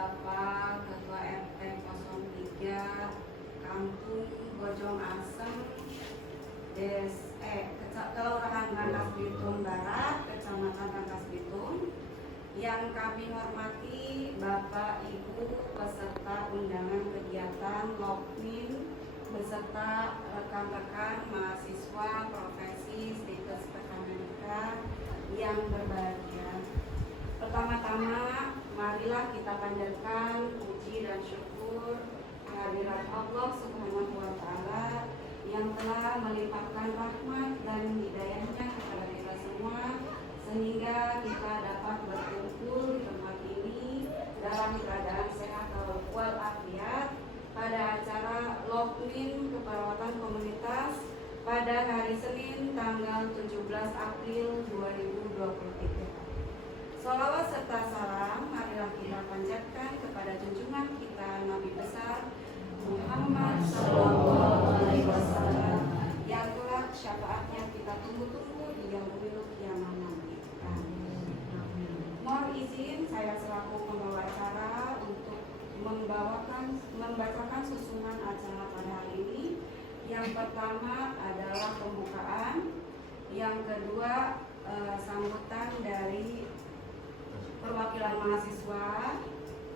Bapak Ketua RT 03 Kampung Bojong Asem, Kelurahan Rangkas Bitung Barat, Kecamatan Rangkas Bitung. Yang kami hormati Bapak Ibu peserta undangan kegiatan Lokmin beserta rekan-rekan mahasiswa profesi Stikes Pertamedika yang berbahagia. Pertama-tama marilah kita panjatkan puji dan syukur kehadirat Allah Subhanahu wa Ta'ala yang telah melimpahkan rahmat dan hidayahnya kepada kita semua sehingga kita dapat berkumpul di tempat ini dalam keadaan sehat walafiat pada acara Lokmin Keperawatan Komunitas pada hari Senin tanggal 17 April 2023. Sholawat serta salam marilah kita panjatkan kepada junjungan kita Nabi besar Muhammad SAW yang kelak syafaatnya kita tunggu-tunggu di yaumil qiyamah nanti. Mohon izin saya selaku pembawa acara untuk membacakan susunan acara pada hari ini. Yang pertama adalah pembukaan, yang kedua sambutan dari perwakilan mahasiswa,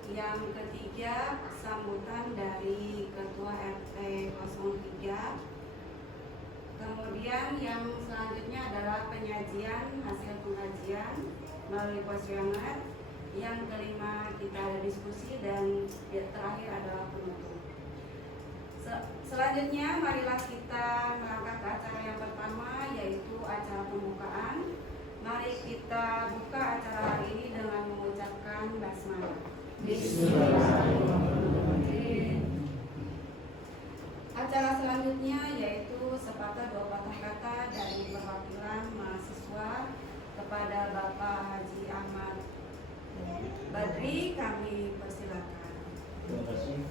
yang ketiga sambutan dari Ketua RT 03. Kemudian yang selanjutnya adalah penyajian hasil pengajian melalui posyangat. Yang kelima kita ada diskusi dan terakhir adalah penutup. Selanjutnya marilah kita melangkah ke acara yang pertama, yaitu acara pembukaan. Mari kita buka acara hari ini dengan mengucapkan basmalah. Bismillahirrahmanirrahim. Acara selanjutnya yaitu sepatah dua patah kata dari perwakilan mahasiswa kepada Bapak Haji Ahmad Badri, kami persilakan. Terima kasih.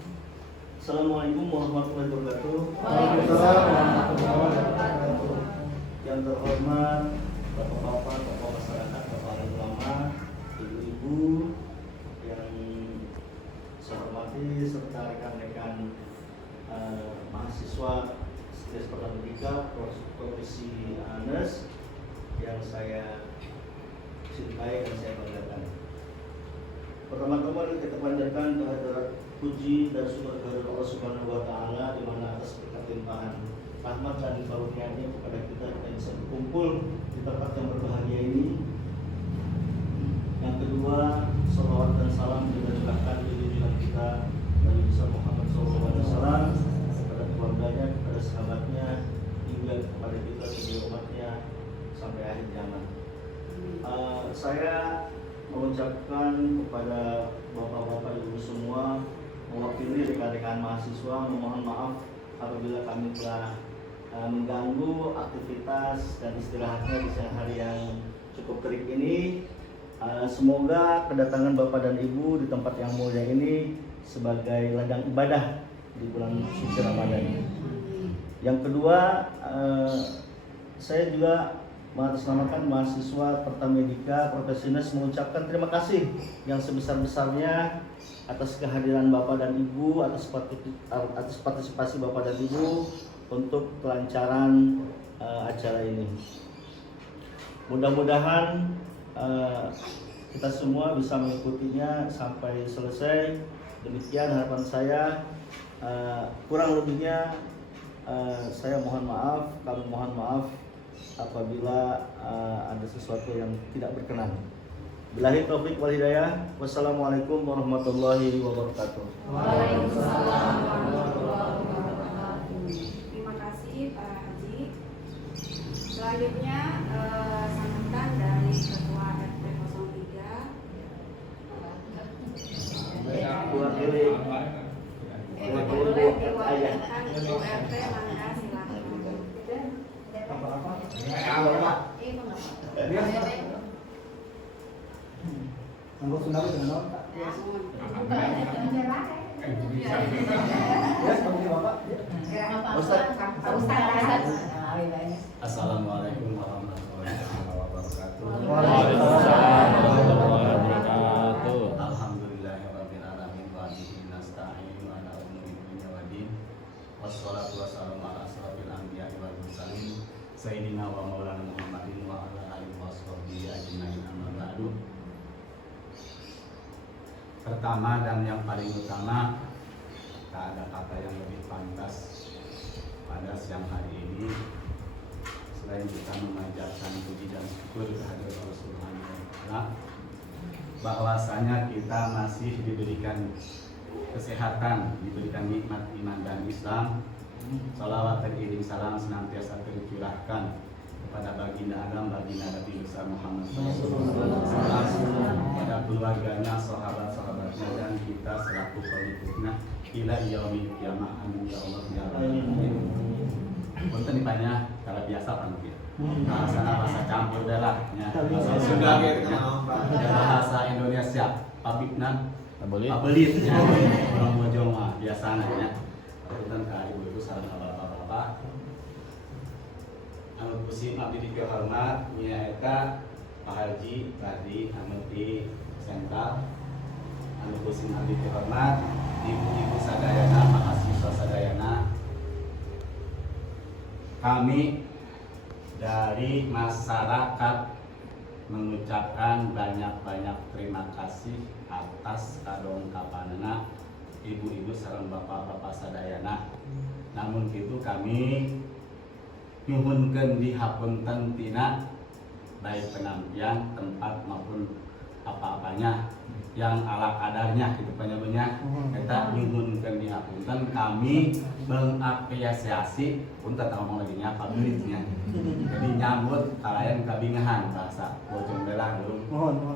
Assalamualaikum warahmatullahi wabarakatuh. Waalaikumsalam warahmatullahi wabarakatuh. Yang terhormat Bapak-bapak, tokoh masyarakat, Bapak ulama, ibu-ibu yang saya hormati serta rekan-rekan mahasiswa Stikes Pertamedika Profesi ANES yang saya cintai dan saya banggakan. Pertama-tama kita panjatkan kehadirat puji dan syukur kehadirat Allah Subhanahu wa Ta'ala di mana atas berkat limpahan rahmat dan karunia-Nya kepada kita bisa berkumpul di tempat yang berbahagia ini. Yang kedua, salawat dan salam juga curahkan di junjungan kita Nabi besar Muhammad SAW kepada keluarganya, kepada sahabatnya, hingga kepada kita sebagai umatnya sampai akhir zaman. Saya mengucapkan kepada bapak-bapak ibu semua mewakili rekan-rekan mahasiswa memohon maaf apabila kami telah mengganggu aktivitas dan istirahatnya di siang hari yang cukup terik ini. Semoga kedatangan bapak dan ibu di tempat yang mulia ini sebagai ladang ibadah di bulan suci Ramadan. Yang kedua, saya juga mengatasnamakan mahasiswa Pertamedika Profesionalis mengucapkan terima kasih yang sebesar-besarnya atas kehadiran Bapak dan Ibu, atas partisipasi Bapak dan Ibu untuk kelancaran acara ini. Mudah-mudahan kita semua bisa mengikutinya sampai selesai. Demikian harapan saya. Kurang lebihnya saya mohon maaf, kami mohon maaf apabila ada sesuatu yang tidak berkenan. Billahi taufik wal hidayah. Wassalamualaikum warahmatullahi wabarakatuh. Waalaikumsalam warahmatullahi wabarakatuh. Terima kasih Pak Haji. Selanjutnya sambutan dari Ketua RT 03. Diwakili Boleh diwakilkan Ketua RT, mangga silakan. Anggo Sunda itu naon, Pak? Ya, Ya, seperti Bapak. Assalamualaikum warahmatullahi wabarakatuh. Waalaikumsalam warahmatullahi wabarakatuh. Alhamdulillahirabbil alamin. Pertama dan yang paling utama, tak ada kata yang lebih pantas pada siang hari ini selain kita memanjatkan puji dan syukur kehadirat Allah Subhanahu wa Ta'ala, bahwasanya kita masih diberikan kesehatan, diberikan nikmat iman dan Islam. Salawat dan iring salam senantiasa tercurahkan kepada baginda Adam, baginda Nabi besar Muhammad SAW, kepada keluarganya, sahabat-sahabatnya, dan kita selaku pengikutnya ila yaumil qiyamah. Amin ya Allah ya Rabbal. Punten dipanya kalau biasa panitia. Bahasa campur adalah bahasa Sunda bahasa Indonesia pabikna pabelit ya. Orang bojong mah biasana nya. Punten ka ibu-ibu sareng bapak-bapak. Anu kusim abdi dihormat nyaeta Pak Haji Badri anu di Sentral. Anu kusim abdi dihormat ibu-ibu sadayana, mahasiswa sadayana. Kami dari masyarakat mengucapkan banyak-banyak terima kasih atas kadongkapanna ibu-ibu sareng bapak-bapak sadayana. Namun itu kami nyuhunkeun dihapunten tina baik penampian, tempat maupun apa-apanya yang ala kadarnya gitu penyebutnya. Kita nyuhunkeun dihapunten, kami mengapresiasi punten ngomong lagi nya paberitnya. Jadi nyambut kalian kabingahan bahasa bojong belah dulu.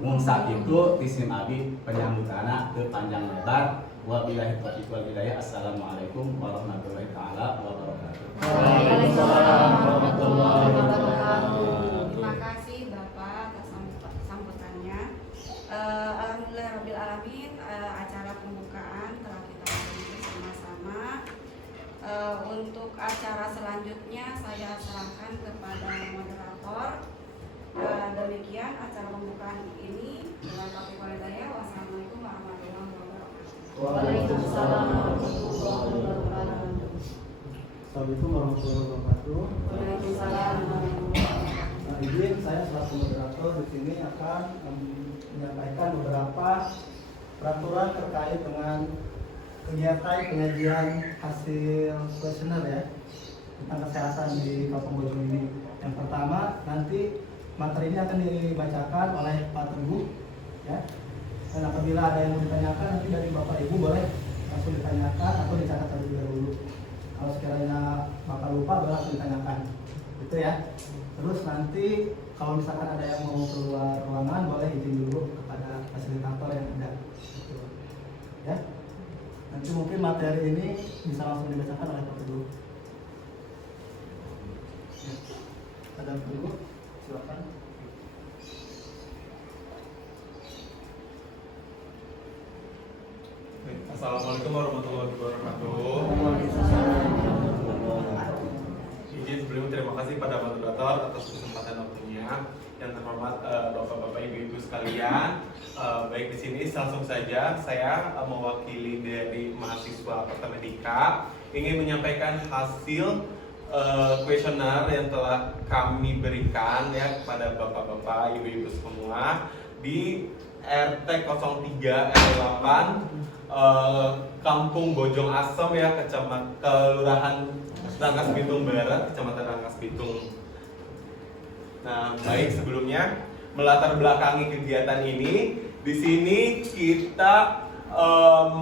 Mun sakitu isim abi penyambutanna teu panjang lebar. Wabillahi taufiq wal hidayah. Assalamualaikum warahmatullahi taala wabarakatuh. Waalaikumsalam warahmatullahi wabarakatuh. Terima kasih Bapak atas sambutannya. Alhamdulillahirabbil alamin, acara pembukaan telah kita lalui bersama-sama. Untuk acara selanjutnya saya serahkan kepada moderator. Demikian acara pembukaan ini. Dengan taufiq wal hidayah. Wassalamualaikum warahmatullahi wabarakatuh. Waalaikumsalam warahmatullahi wabarakatuh. Assalamualaikum warahmatullahi wabarakatuh. Waalaikumsalam warahmatullahi wabarakatuh. Izin saya selaku moderator di sini akan menyampaikan beberapa peraturan terkait dengan kegiatan pengajian hasil kuesioner ya tentang kesehatan di Kampung Bojong ini. Yang pertama, nanti materi ini akan dibacakan oleh Pak Teguh ya. Dan apabila ada yang mau ditanyakan, nanti dari Bapak Ibu boleh langsung ditanyakan atau dicatat terlebih dahulu. Kalau sekiranya Bapak lupa, boleh langsung ditanyakan. Gitu ya. Terus nanti kalau misalkan ada yang mau keluar ruangan, boleh izin dulu kepada fasilitator yang ada. Gitu. Ya. Nanti mungkin materi ini bisa langsung dibacakan oleh Pak Teguh. Ya. Ada Pak Teguh, silakan. Assalamualaikum warahmatullahi wabarakatuh. Izin sebelumnya terima kasih pada moderator atas kesempatan waktunya. Yang terhormat bapak-bapak, ibu-ibu sekalian, baik di sini langsung saja saya mewakili dari mahasiswa Pertamedika ingin menyampaikan hasil kuesioner yang telah kami berikan ya kepada bapak-bapak, ibu-ibu semua di RT 03 RW 8 Kampung Bojong Asem ya, Kelurahan Rangkas Bitung Barat, Kecamatan Rangkas Bitung. Nah, baik sebelumnya melatar belakangi kegiatan ini, di sini kita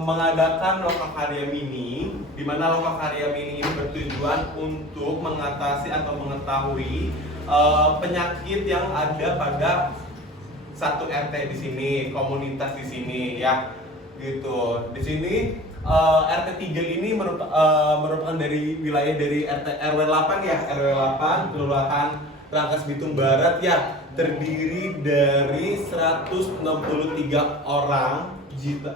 mengadakan lokakarya mini, di mana lokakarya mini ini bertujuan untuk mengatasi atau mengetahui penyakit yang ada pada satu RT di sini, komunitas di sini ya, gitu. Di sini RT 3 ini merupakan dari wilayah dari RT RW 8 ya, RW 8 Kelurahan Rangkas Bitung Barat ya, terdiri dari 163 orang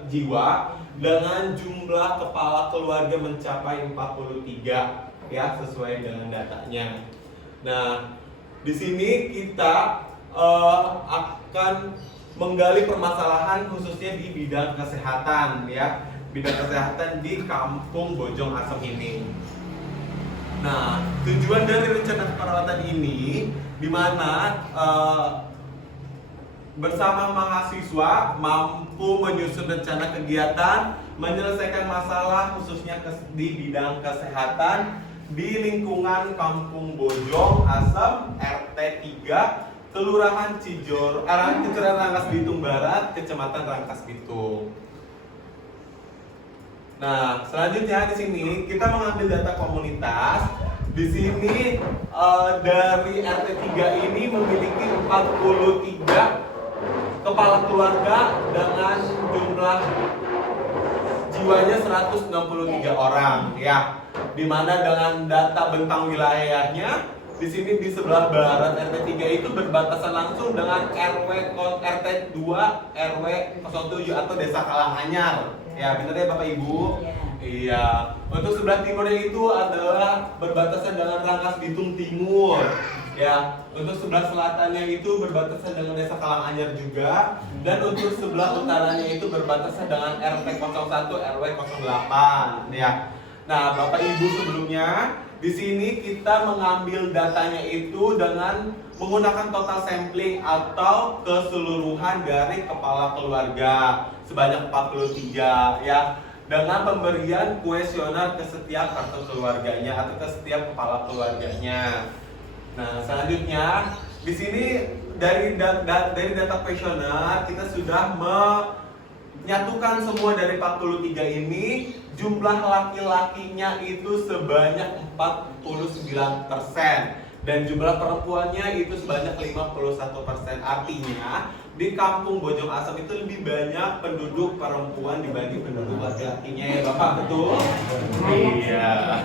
jiwa dengan jumlah kepala keluarga mencapai 43 ya, sesuai dengan datanya. Nah, di sini kita akan menggali permasalahan khususnya di bidang kesehatan ya, bidang kesehatan di Kampung Bojong Asem ini. Nah, tujuan dari rencana keperawatan ini di mana bersama mahasiswa mampu menyusun rencana kegiatan, menyelesaikan masalah khususnya di bidang kesehatan di lingkungan Kampung Bojong Asem RT 3 Kelurahan Kecamatan Rangkas Bitung Barat, Kecamatan Rangkas Bitung. Nah, selanjutnya di sini kita mengambil data komunitas. Di sini dari RT 3 ini memiliki 43 kepala keluarga dengan jumlah jiwanya 163 orang ya. Dimana dengan data bentang wilayahnya di sini di sebelah barat RT 3 itu berbatasan langsung dengan RT 2 RW 07 atau Desa Kalanganyar. Ya, benar ya Bapak Ibu? Iya. Untuk sebelah timurnya itu adalah berbatasan dengan Rangkas Bitung Timur. Ya, untuk sebelah selatannya itu berbatasan dengan Desa Kalanganyar juga, dan untuk sebelah utaranya itu berbatasan dengan RT 01 RW 08. Ya. Nah, Bapak Ibu sebelumnya di sini kita mengambil datanya itu dengan menggunakan total sampling atau keseluruhan dari kepala keluarga sebanyak 43 ya, dengan pemberian kuesioner ke setiap kartu keluarganya atau ke setiap kepala keluarganya. Nah, selanjutnya di sini dari data kuesioner kita sudah menyatukan semua dari 43 ini. Jumlah laki-lakinya itu sebanyak 49% dan jumlah perempuannya itu sebanyak 51%. Artinya di Kampung Bojong Asem itu lebih banyak penduduk perempuan dibanding penduduk laki-lakinya ya Bapak, betul? Iya.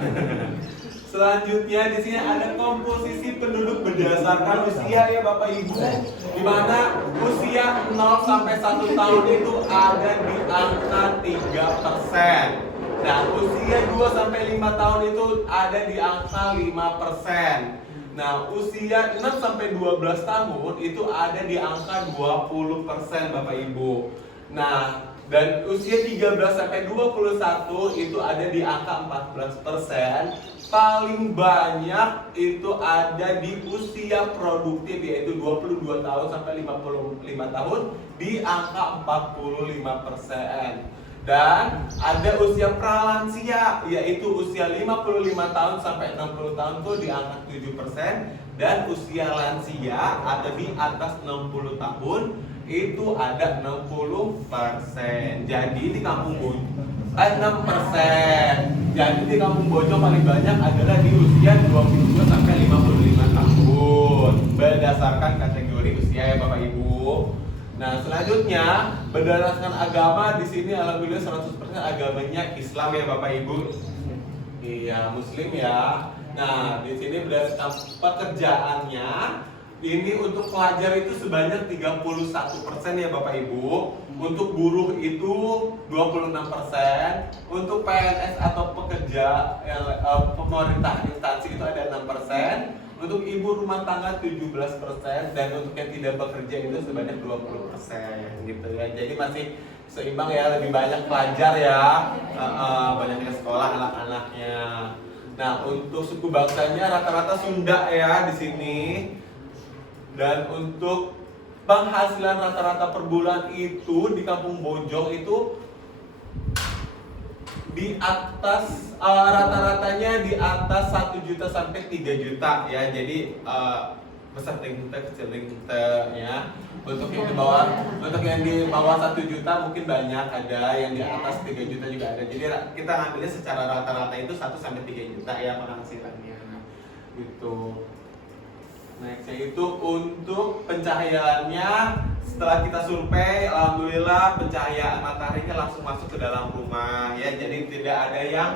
Selanjutnya di sini ada komposisi penduduk berdasarkan usia ya Bapak Ibu, di mana usia 0 sampai 1 tahun itu ada di angka 3%. Nah, usia 2 sampai 5 tahun itu ada di angka 5%. Nah, usia 6 sampai 12 tahun itu ada di angka 20% Bapak Ibu. Nah, dan usia 13 sampai 21 itu ada di angka 14%. Paling banyak itu ada di usia produktif yaitu 22 tahun sampai 55 tahun di angka 45%. Dan ada usia pralansia yaitu usia 55 tahun sampai 60 tahun tuh di angka 7%, dan usia lansia atau di atas 60 tahun itu ada 60%. Jadi di Kampung Bojong 6%. Jadi di Kampung Bojong paling banyak adalah di usia 22 sampai 55 tahun berdasarkan kategori usia ya Bapak Ibu. Nah, selanjutnya berdasarkan agama di sini alhamdulillah 100% agamanya Islam ya Bapak Ibu. Iya, Muslim ya. Nah, di sini berdasarkan pekerjaannya ini untuk pelajar itu sebanyak 31% ya Bapak Ibu. Untuk buruh itu 26%. Untuk PNS atau pekerja yang pemerintahan instansi itu ada 6%. Untuk ibu rumah tangga 17%, dan untuk yang tidak bekerja itu sebanyak 20% gitu ya. Jadi masih seimbang ya, lebih banyak pelajar ya, banyaknya sekolah anak-anaknya. Nah, untuk suku bangsanya rata-rata Sunda ya di sini. Dan untuk penghasilan rata-rata per bulan itu di Kampung Bojong itu di atas rata-ratanya di atas 1 juta sampai 3 juta ya. Jadi besar kita, kecil kita ya. Untuk yang di bawah 1 juta mungkin banyak, ada yang di atas 3 juta juga ada. Jadi kita ngambilnya secara rata-rata itu 1 sampai 3 juta ya penghasilannya. Gitu. Nextnya itu untuk pencahayaannya, setelah kita survei, alhamdulillah pencahayaan mataharinya langsung masuk ke dalam rumah ya. Jadi tidak ada yang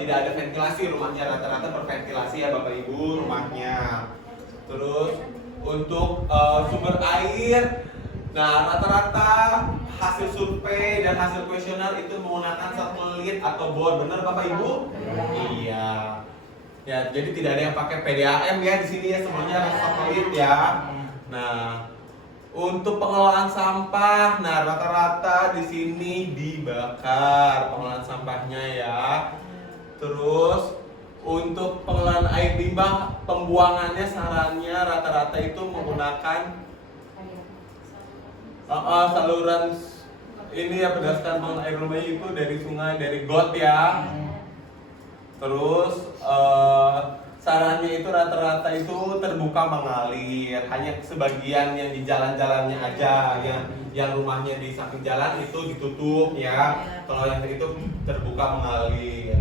tidak ada ventilasi, rumahnya rata-rata berventilasi ya Bapak Ibu rumahnya. Terus untuk sumber air, nah rata-rata hasil survei dan hasil kuesioner itu menggunakan satelit atau bor, benar Bapak Ibu? Iya. Ya, jadi tidak ada yang pakai PDAM ya di sini ya, semuanya satelit ya. Nah, untuk pengelolaan sampah, nah rata-rata di sini dibakar pengelolaan sampahnya ya. Terus untuk pengelolaan air limbah, pembuangannya sarannya rata-rata itu menggunakan saluran ini ya berdasarkan bangun air rumahnya itu dari sungai, dari got ya. Terus sarannya itu rata-rata itu terbuka mengalir, hanya sebagian yang di jalan-jalannya aja, yang rumahnya di samping jalan itu ditutup ya. Kalau yang itu terbuka mengalir.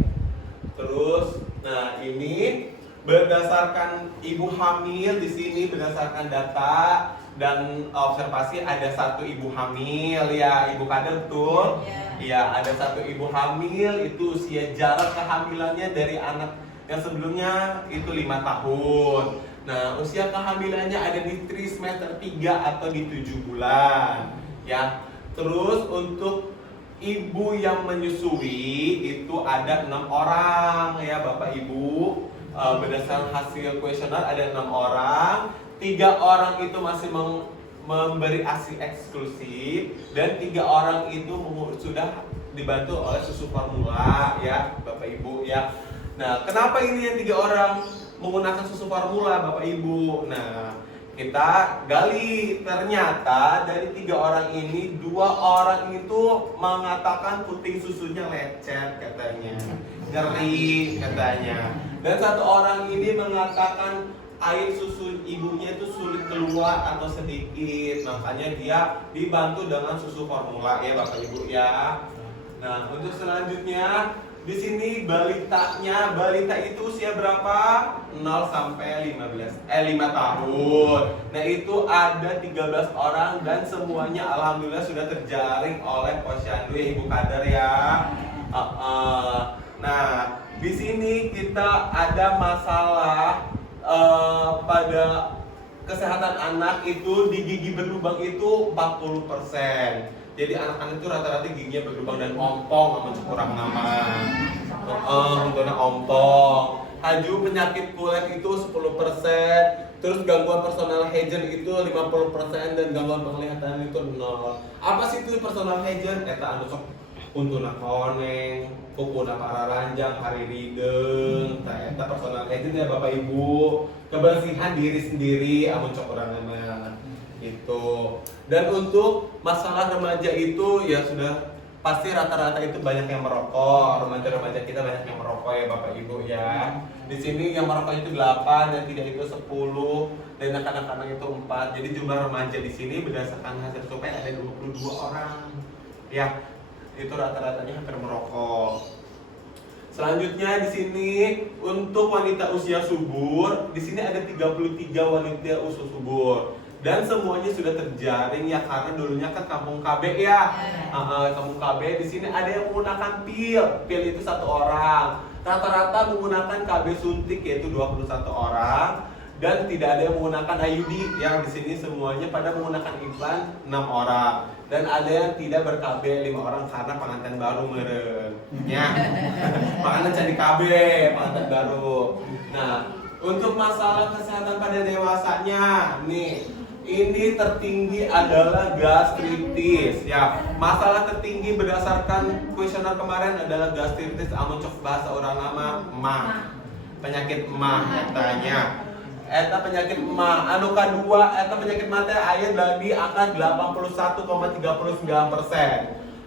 Terus, nah ini berdasarkan ibu hamil di sini berdasarkan data dan observasi ada satu ibu hamil ya, ibu kader betul? Ya, ada satu ibu hamil itu usia jarak kehamilannya dari anak yang sebelumnya itu 5 tahun. Nah, usia kehamilannya ada di trimester 3 atau di 7 bulan ya. Terus untuk ibu yang menyusui itu ada 6 orang ya Bapak Ibu. Berdasarkan hasil kuesioner ada 6 orang. 3 orang itu masih memberi ASI eksklusif dan 3 orang itu sudah dibantu oleh susu formula ya Bapak Ibu ya. Nah, kenapa ini yang 3 orang menggunakan susu formula Bapak Ibu? Nah, kita gali ternyata dari 3 orang ini 2 orang itu mengatakan puting susunya lecet katanya, nyeri katanya, dan 1 orang ini mengatakan air susu ibunya itu sulit keluar atau sedikit, makanya dia dibantu dengan susu formula ya Bapak Ibu ya. Nah, untuk selanjutnya di sini balita itu usia berapa? 0 sampai 5 tahun. Nah, itu ada 13 orang dan semuanya alhamdulillah sudah terjaring oleh posyandu ya Ibu Kader ya. Nah, di sini kita ada masalah pada kesehatan anak itu di gigi berlubang itu 40%. Jadi anak-anak itu rata-rata giginya berlubang dan ompong sama kurang nama. Untungnya ompong. Haju penyakit kulit itu 10%. Terus gangguan personal hygiene itu 50% dan gangguan penglihatan itu 0. Apa sih itu personal hygiene? Eta anu sok untuna koneng, pupuna para ranjang, hari rideng, eta personal hygiene ya Bapak Ibu. Kebersihan diri sendiri amun cok urang mah itu. Dan untuk masalah remaja itu ya sudah pasti rata-rata itu banyak yang merokok. Remaja-remaja kita banyak yang merokok ya Bapak Ibu ya. Di sini yang merokok itu 8 dan tidak itu 10 dan anak-anak itu 4. Jadi jumlah remaja di sini berdasarkan hasil survei ada 22 orang. Ya, itu rata-ratanya hampir merokok. Selanjutnya di sini untuk wanita usia subur, di sini ada 33 wanita usia subur. Dan semuanya sudah terjaring ya karena dulunya kan kampung KB ya. Kampung KB di sini ada yang menggunakan pil itu 1 orang. Rata-rata menggunakan KB suntik yaitu 21 orang dan tidak ada yang menggunakan IUD. Yang di sini semuanya pada menggunakan implan 6 orang. Dan ada yang tidak ber-KB 5 orang karena pengantin baru meren. Ya. Makanya cari KB pengantin baru. Nah, untuk masalah kesehatan pada dewasanya nih, ini tertinggi adalah gastritis ya. Masalah tertinggi berdasarkan kuesioner kemarin adalah gastritis, amun cok bahasa orang nama emah. Penyakit emah katanya. Eta penyakit emah, anu kadua eta penyakit mah teh aya di angka 81,39%.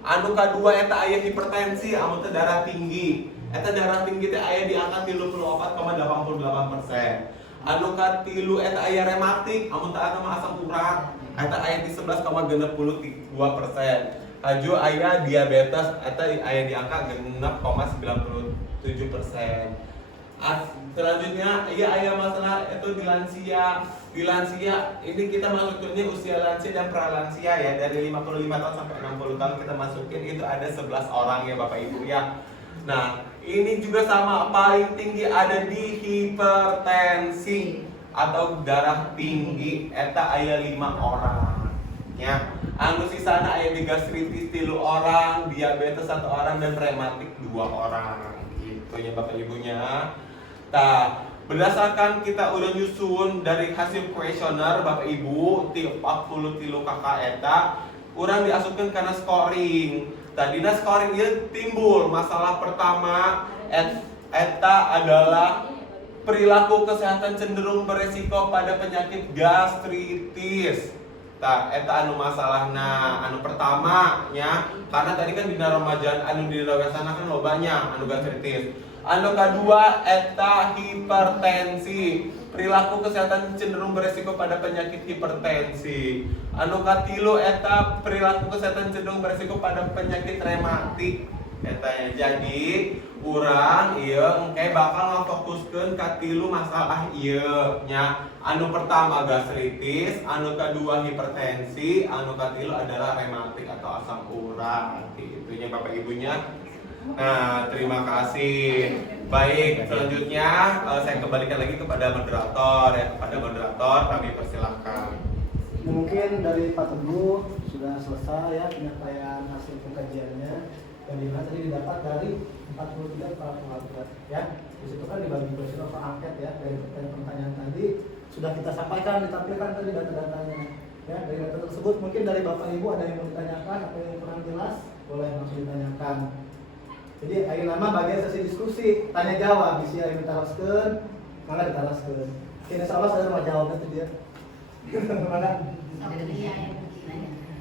Anu kadua eta aya hipertensi, amun teh darah tinggi. Eta darah tinggi teh aya di angka 34,88%. Anu katilu eta aya rematik, amun teh ana mah asam urat, eta aya di 11,62%. Haju aya diabetes, eta aya di angka 6,97%. Selanjutnya aya masalah itu di lansia. Di lansia ini kita masukinnya usia lansia dan pralansia ya, dari 55 tahun sampai 60 tahun kita masukin itu ada 11 orang ya Bapak Ibu ya. Nah, ini juga sama, paling tinggi ada di hipertensi atau darah tinggi, eta aya 5 orang ya. Anu sisana aya di gastritis 3 orang, diabetes 1 orang dan rematik 2 orang. Gitu ya Bapak Ibunya. Nah, berdasarkan kita udah nyusun dari hasil kuesioner Bapak Ibu 43 kakak eta urang diasupkan karena scoring. Tadinya scoring itu timbul masalah pertama eta adalah perilaku kesehatan cenderung beresiko pada penyakit gastritis. eta anu masalahna anu pertama nya, karena tadi kan dina remaja anu di luar sana kan lobanya anu gastritis. Anu kedua eta hipertensi, perilaku kesehatan cenderung beresiko pada penyakit hipertensi. Anu katilu eta perilaku kesehatan cenderung beresiko pada penyakit rematik. Eta ya. Jadi urang ieu engke bakal ngafokuskeun ka tilu masalah ieu nya. Anu pertama gastritis, anu kedua hipertensi, anu katilu adalah rematik atau asam urat. Gitu nya Bapak Ibunya. Nah, terima kasih. Baik, selanjutnya saya kembalikan lagi kepada moderator ya. Kepada moderator kami persilahkan. Nah, mungkin dari Pak Teguh sudah selesai ya penyampaian hasil pengkajiannya yang dimana tadi didapat dari 43 para pengajar ya. Di situ kan dibagi beberapa angket ya dari pertanyaan tadi sudah kita sampaikan, ditampilkan tadi data-datanya ya. Dari data tersebut mungkin dari Bapak Ibu ada yang mau ditanyakan atau yang kurang jelas boleh langsung ditanyakan. Jadi hari nama bagian sesi diskusi tanya jawab bisa yang ditaraskeun mana ditaraskeun. Insya Allah saya mau jawab itu dia. Mana?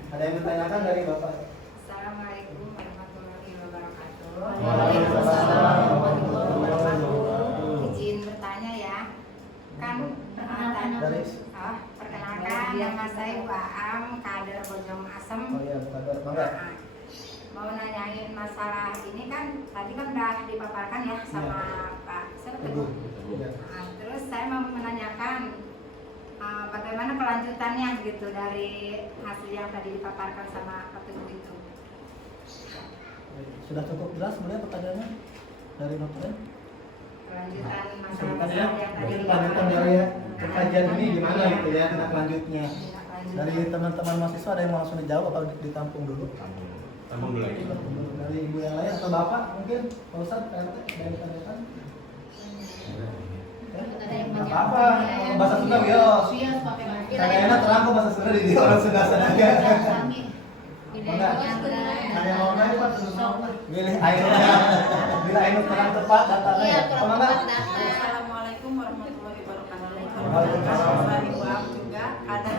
Ada yang ditanyakan dari Bapak? Assalamualaikum warahmatullahi wabarakatuh. Waalaikumsalam warahmatullahi wabarakatuh. Izin bertanya ya. Kan perkenalkan nama saya Bu Aam, kader Bojong Asem. Oh iya, kader bangga. Nah, mau nanyain masalah ini kan tadi kan udah dipaparkan ya sama Pak Teguh. Nah, terus saya mau menanyakan bagaimana kelanjutannya gitu dari hasil yang tadi dipaparkan sama Pak Teguh itu. Sudah cukup jelas sebenarnya pertanyaannya dari dokternya? Kelanjutan Sebentar masalah-masalah ya, yang tadi mungkin lanjutan dari kajian ini gimana gitu ya, tindak lanjutnya. Dari teman-teman mahasiswa ada yang mau langsung dijawab atau ditampung dulu? Tampung dulu lagi. Dari ibu yang lain atau bapak mungkin, Pak Ustadz, PRT, ada yang ditanyakan? Ya, apa-apa, bahasa Sunda yo. Saya enak terang kok bahasa Sunda di orang Sunda sana ya. Hanya mau nanya Pak, pilih airnya, bila air terang tepat datanya. Iya, Apa enggak? Assalamualaikum warahmatullahi wabarakatuh. Waalaikumsalam. Saya Ibu Am juga ada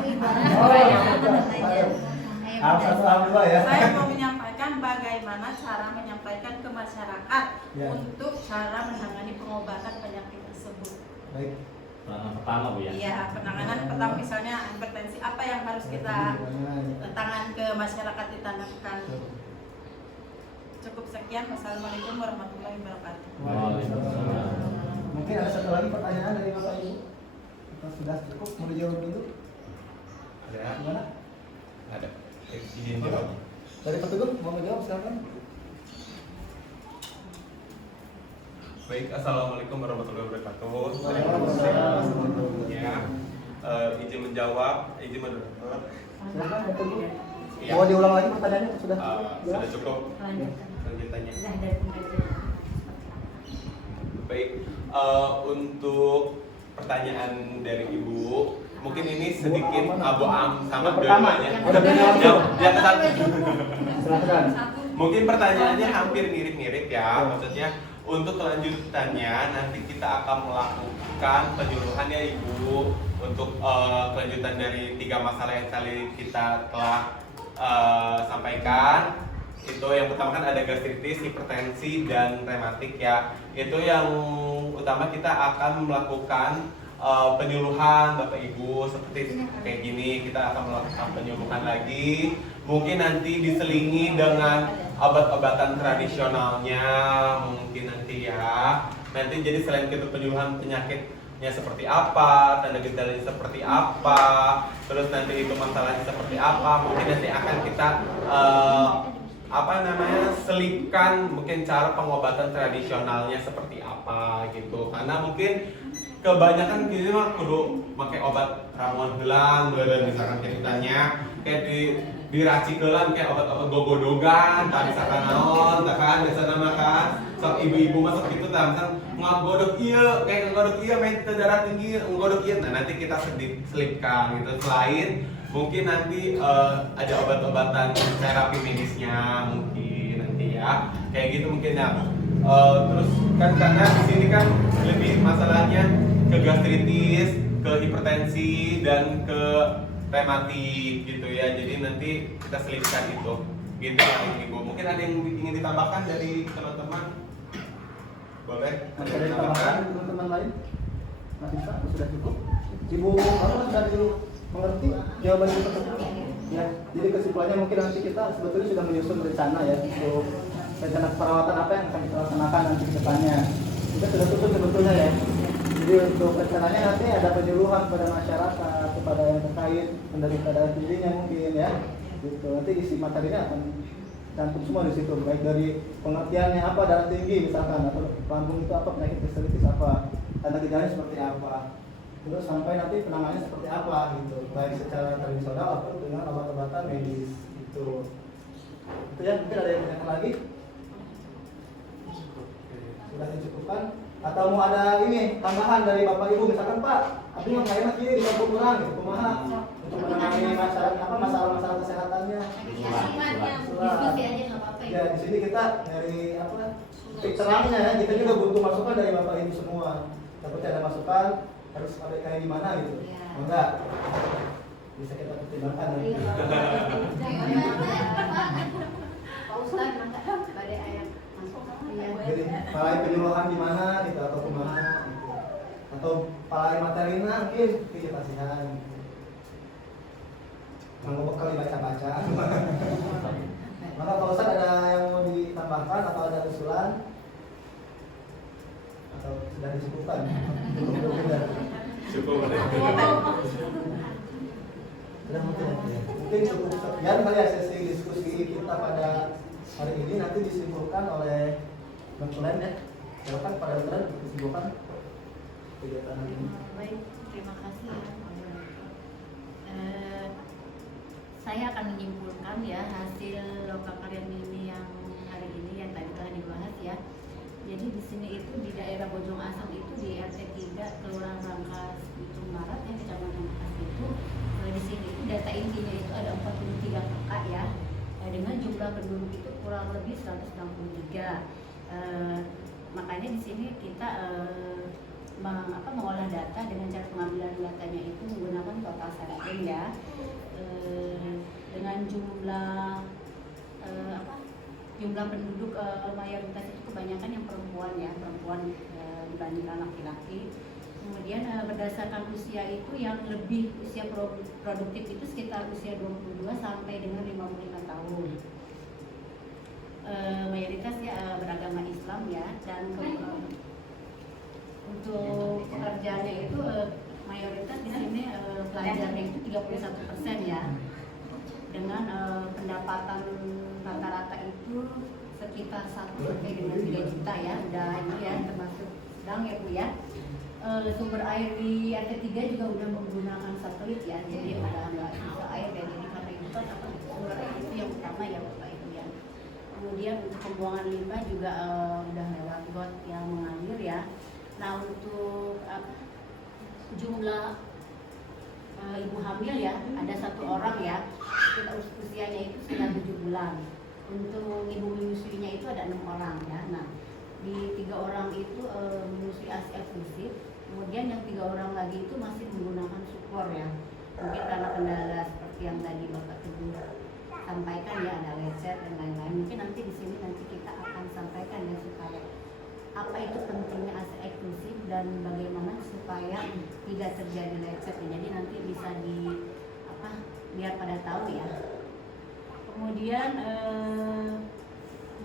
Alhamdulillah ya. Saya mau menyampaikan bagaimana cara menyampaikan ke masyarakat Ya. untuk cara menangani pengobatan penyakit tersebut. Baik. Pertama Bu ya. Iya, penanganan pertama misalnya hipertensi apa yang harus kita tangan ke masyarakat ditanamkan. Cukup sekian. Wassalamualaikum warahmatullahi wabarakatuh. Waalaikumsalam. Mungkin ada satu lagi pertanyaan dari Bapak Ibu. Kita sudah cukup, mau dijawab dulu. Ada? Gimana? Ada. Izin jawab. Dari Pak Teguh mau menjawab silakan. Baik, assalamualaikum warahmatullahi wabarakatuh. Ya, izin menjawab, izin moderator. Silakan Pak Teguh. Iya. Mau diulang lagi pertanyaannya sudah? Sudah cukup. Lanjutannya. Baik, untuk pertanyaan dari Ibu, mungkin ini sedikit Abu Am sama dua-duanya. Yang satu. Silakan. Mungkin pertanyaannya hampir mirip-mirip ya, maksudnya untuk kelanjutannya nanti kita akan melakukan penyuluhan ya Ibu untuk kelanjutan dari 3 masalah yang tadi kita telah sampaikan. Itu yang pertama kan ada gastritis, hipertensi, dan rematik ya. Itu yang utama kita akan melakukan penyuluhan Bapak Ibu seperti kayak gini. Kita akan melakukan penyuluhan lagi. Mungkin nanti diselingi dengan obat-obatan tradisionalnya mungkin nanti ya. Nanti jadi selain itu penyuluhan penyakitnya seperti apa, tanda gejalanya seperti apa, terus nanti itu masalahnya seperti apa, mungkin nanti akan kita selipkan mungkin cara pengobatan tradisionalnya seperti apa gitu. Karena mungkin kebanyakan gini mah kudu pakai obat ramuan heula misalkan kayak diracik heula kayak obat-obat gogodogan tadi misalkan naon tah kan biasana mah kan sok ibu-ibu masuk gitu tah misal ngagodog ieu kayak ngagodog ieu main teu darah tinggi ngagodog ieu. Nah nanti kita selipkan gitu. Selain mungkin nanti ada obat-obatan terapi medisnya mungkin nanti ya kayak gitu mungkin ya. Terus kan karena di sini kan lebih masalahnya ke gastritis, ke hipertensi, dan ke rematik gitu ya. Jadi nanti kita selipkan itu. Gitu ya Ibu. Mungkin ada yang ingin ditambahkan dari teman-teman? Boleh? Ada yang ditambahkan teman-teman lain? Masih bisa? Sudah cukup? Ibu kamu sudah mengerti jawaban itu tersebut? Ya, jadi kesimpulannya mungkin nanti kita sebetulnya sudah menyusun rencana ya untuk rencana perawatan apa yang akan kita laksanakan nanti ke depannya. Kita sudah susun sebetulnya ya. Jadi untuk rencananya nanti ada penyuluhan pada masyarakat, kepada yang terkait penderita darah tingginya mungkin ya. Gitu. Nanti isi materinya akan cantum semua di situ, baik dari pengertiannya apa darah tinggi misalkan, atau lambung itu apa, penyakit gastritis apa, tanda gejalanya seperti apa, terus sampai nanti penanganannya seperti apa gitu, baik secara tradisional atau dengan obat-obatan medis gitu. Itu ya, mungkin ada yang bertanya lagi? Sudah dicukupkan? Atau mau ada ini tambahan dari Bapak Ibu, misalkan Pak, aku mau enak ini di kampung kurang gitu, kumaha untuk menangani masalah-masalah kesehatannya. Diskusi aja nggak apa-apa Ya di sini kita dari titik terangnya ya, kita juga butuh masukan dari Bapak Ibu semua. Takutnya ada masukan harus ada kayak gimana gitu. Enggak. Bisa kita pertimbangkan nanti. Pak Ustadz, badai ayam masuk. Jadi palai penyuluhan gimana gitu atau kemana gitu. Atau palai materina mungkin kita kasihan gitu. Nggak kali baca-baca. Maka Pak Ustadz ada yang mau ditambahkan atau ada usulan? Atau sudah disebutkan? Cukup. Sudah mungkin cukup sekian kali ya sesi diskusi kita pada hari ini, nanti disimpulkan oleh Bang ya. Silakan pada Dokter disimpulkan kegiatan hari ini. Baik, terima kasih ya. Saya akan menyimpulkan ya hasil lokal karya mini yang hari ini yang tadi telah dibahas ya. Jadi di sini itu di daerah Bojong Asem itu di RT 3 Kelurahan Rangkas Bitung Barat yang Kecamatan Rangkas itu di sini itu data intinya itu ada 43 kakak ya. Dengan jumlah penduduk itu kurang lebih 163. Makanya di sini kita mengolah data dengan cara pengambilan datanya itu menggunakan total sampling ya. Dengan jumlah jumlah penduduk mayoritas itu kebanyakan yang perempuan ya, dibandingkan laki-laki. Kemudian berdasarkan usia itu yang lebih usia produktif itu sekitar usia 22 sampai dengan 55 tahun. Mayoritas ya beragama Islam ya, dan untuk pekerjaannya itu mayoritas di sini pelajarnya itu 31% ya, dengan pendapatan rata-rata itu sekitar 1 sampai dengan 3 juta ya, udah ini ya termasuk sedang ya Bu ya. Sumber air di RT 3 juga udah menggunakan satelit ya, jadi udah nggak bisa air ya, jadi karena itu kan sumber air itu yang utama ya Bapak Ibu ya. Kemudian untuk pembuangan limbah juga udah lewat got yang mengalir ya. Nah untuk jumlah ibu hamil ya, ada 1 orang ya, kita usianya itu sudah 7 bulan. Untuk ibu menyusuinya itu ada 6 orang ya. Nah di 3 orang itu menyusui ASI eksklusif, kemudian yang 3 orang lagi itu masih menggunakan supor ya. Mungkin karena kendala seperti yang tadi Bapak Teguh sampaikan ya, ada lecet dan lain-lain. Mungkin nanti di sini nanti kita akan sampaikan ya supaya apa itu pentingnya ASI eksklusif dan bagaimana supaya tidak terjadi lecet ya. Jadi nanti bisa biar pada tahu ya. Kemudian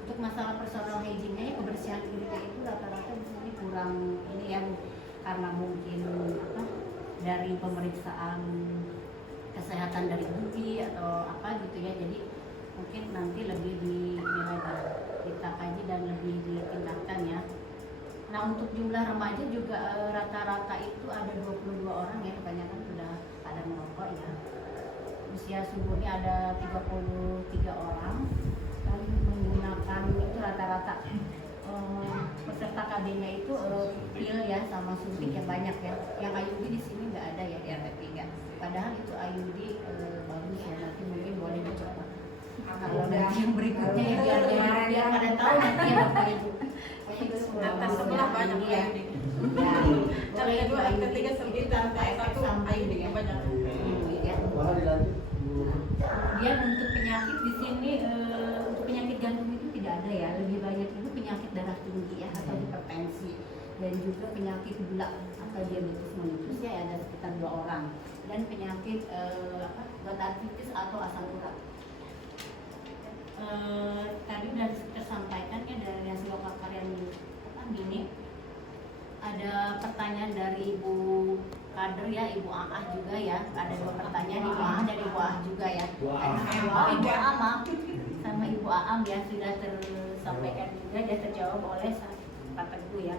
untuk masalah personal hygiene-nya ya, kebersihan dirinya itu rata-rata di sini kurang ini ya, karena mungkin dari pemeriksaan kesehatan dari UI atau apa gitu ya, jadi mungkin nanti lebih kita kaji dan lebih ditingkatkan ya. Nah untuk jumlah remaja juga rata-rata itu ada 22 orang ya, kebanyakan sudah pada merokok ya. Usia suburnya ada 33 orang dan menggunakan itu rata-rata peserta KB-nya itu pil ya sama suntik yang banyak ya. Yang IUD di sini nggak ada ya di RT 3. Padahal itu IUD bagus ya, nanti mungkin boleh dicoba. Kalau nanti yang berikutnya ya biar pada tahu nanti ya Bapak Ibu. Atas sebelah banyak ya. Kalau kedua, ketiga, 9, sampai 1 sampai banyak. ya. Kemudian untuk penyakit di sini untuk penyakit jantung itu tidak ada ya, lebih banyak itu penyakit darah tinggi ya atau hipertensi, dan juga penyakit gula atau diabetes mellitus ya ada sekitar 2 orang, dan penyakit gonadritis atau asam urat. Tadi sudah tersampaikan ya dari hasil lokakaryan ini. Ada pertanyaan dari Ibu Kader ya, Ibu Aah juga ya. Ada 2 pertanyaan, Ibu Aah dan Ibu Aah juga ya. Ibu Aah. Ibu Aah sama Ibu Aam ya sudah tersampaikan juga, dan terjawab oleh Pak Teguh ya.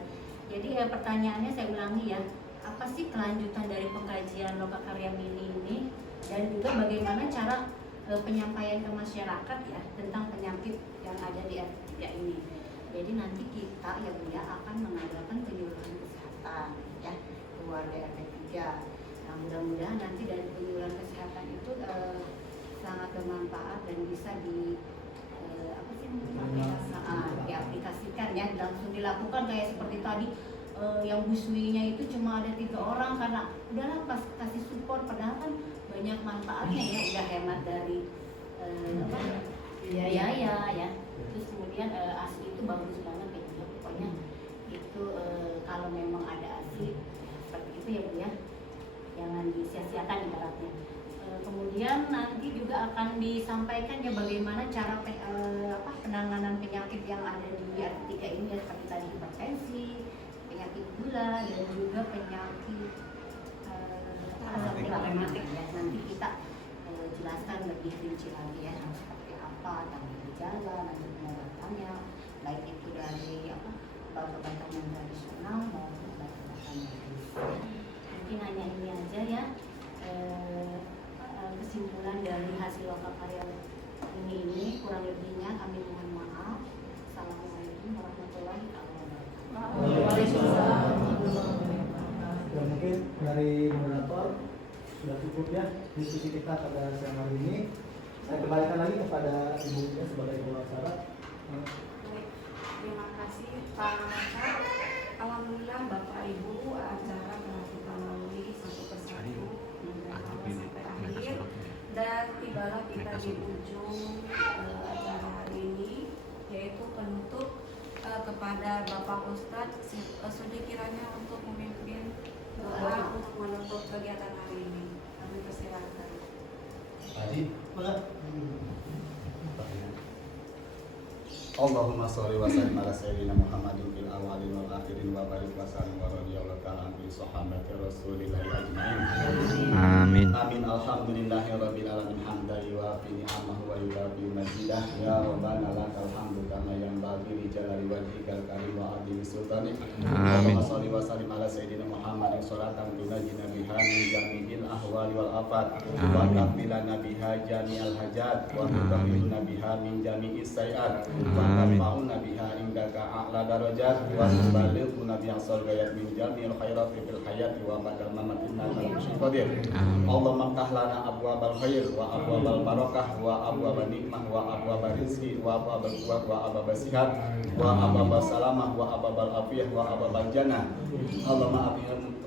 Jadi pertanyaannya saya ulangi ya, apa sih kelanjutan dari pengkajian lokakarya mini ini, dan juga bagaimana cara penyampaian ke masyarakat ya tentang penyakit yang ada di RT3 ini. Jadi nanti kita ya Bu ya akan mengadakan penyuluhan kesehatan ya keluarga RT3. Nah, mudah-mudahan nanti dari penyuluhan kesehatan itu sangat bermanfaat dan bisa diaplikasikan ya, langsung dilakukan kayak seperti tadi yang buswinya itu cuma ada 3 orang karena udahlah pas kasih support, padahal kan banyak manfaatnya ya, udah hemat dari biaya ya. Terus kemudian ASI itu bagus banget ya, pokoknya itu kalau memang ada ASI seperti itu ya Bu ya, jangan disia-siakan ibaratnya. Kemudian nanti juga akan disampaikan ya bagaimana cara penanganan penyakit yang ada di RT3 ini ya, seperti tadi hipertensi, penyakit gula, dan juga penyakit rematik ya. Nanti kita jelaskan lebih rinci lagi ya seperti apa dan gejala, nanti pengobatannya, baik itu dari obat-obatan yang tradisional maupun obat-obatan medis. Mungkin hanya ini aja ya kesimpulan dari hasil lokakarya ini, kurang lebihnya kami mohon maaf. Assalamualaikum warahmatullahi wabarakatuh. Dan mungkin dari moderator sudah cukup ya diskusi kita pada siang hari ini. Saya kembalikan lagi kepada Ibu ya sebagai pelaksana. Terima kasih Pak Raka. Alhamdulillah Bapak Ibu, acara telah kita lalui satu persatu dari awal sampai akhir, dan tibalah kita di ujung acara hari ini, yaitu penutup kepada Bapak Ustadz sudi kiranya untuk memimpin doa untuk menutup kegiatan hari ini. Kami persilakan. Allahumma sholli wa sallim ala sayyidina Muhammadin fil awwalin wal akhirin wa barik wa sallim wa radhiyallahu ta'ala anhu sahabati Rasulillah ajmain. Amin. Amin. Alhamdulillahi rabbil alamin hamdan yuwafi ni'amahu wa yukafi majidah. Ya Rabbana lakal hamdu kama yanbaghi li jalali wajhikal karim wa 'azimi sultanik. Allahumma sholli wa sallim ala sayyidina Muhammadin sholatan tunajjina biha min jami'il ahwali wal afat wa taqbilana biha jami'al hajat wa tutahhiruna biha min jami'is sayiat. Tarfa'una biha indaka a'la darajat wa tuballighuna bi aqsal ghayat min jami'il khairati fil hayati wa ba'dal mamati innaka al-musyrik qadir. Allahumma ftah lana abwabal khair wa abwabal barakah wa abwabal nikmah wa abwabal rizqi wa abwabal quwwah wa abwabal sihat wa abwabal salamah wa abwabal afiyah wa abwabal jannah.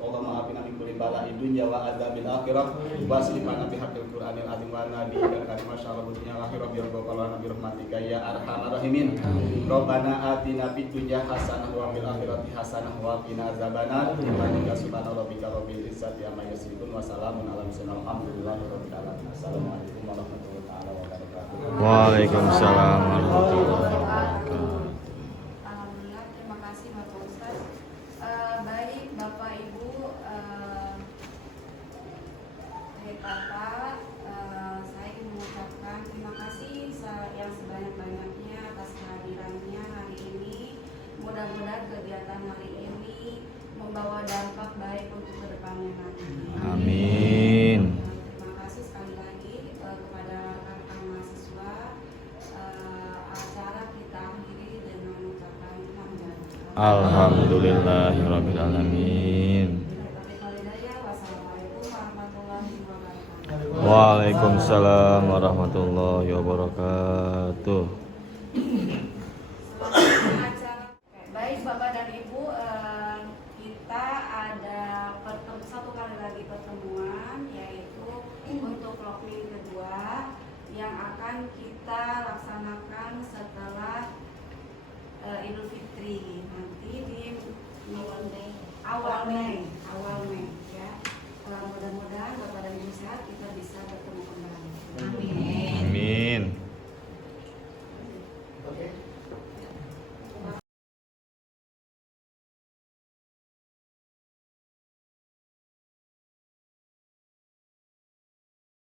Allahumma afina min kulli bala'i dunya wa adzabil akhirah wa aslihna bi haqqil qur'anil azim wa nabiyyil karim wa syarrul dunya wal akhirah bi rahmatika ya arhamar rahimin. Rabbana atina fid dunya hasanah wa fil akhirati hasanah wa qina azabannar. Subhana rabbika rabbil izzati amma yasifun wa salamun alal mursalin alhamdulillahi rabbil alamin. Assalamualaikum warahmatullahi wabarakatuh. Waalaikumsalam warahmatullahi wabarakatuh. Alhamdulillah, terima kasih Bapak Ustadz. Baik Bapak Ibu, Bapak, saya ingin mengucapkan terima kasih yang sebanyak-banyaknya atas kehadirannya hari ini. Mudah-mudahan kegiatan hari ini membawa dampak baik untuk kedepannya nanti. Amin. Terima kasih sekali lagi kepada rekan mahasiswa. Acara kita akhiri dengan ucapan hamdalah. Alhamdulillahirabbil alamin. Wassalamualaikum warahmatullahi wabarakatuh. Waalaikumsalam warahmatullahi wabarakatuh. Baik Bapak dan Ibu, kita ada satu kali lagi pertemuan, yaitu untuk vlog minggu kedua akan kita laksanakan setelah Idul Fitri nanti di awal Mei ya. Mudah-mudahan Bapak dan Ibu sehat kita bisa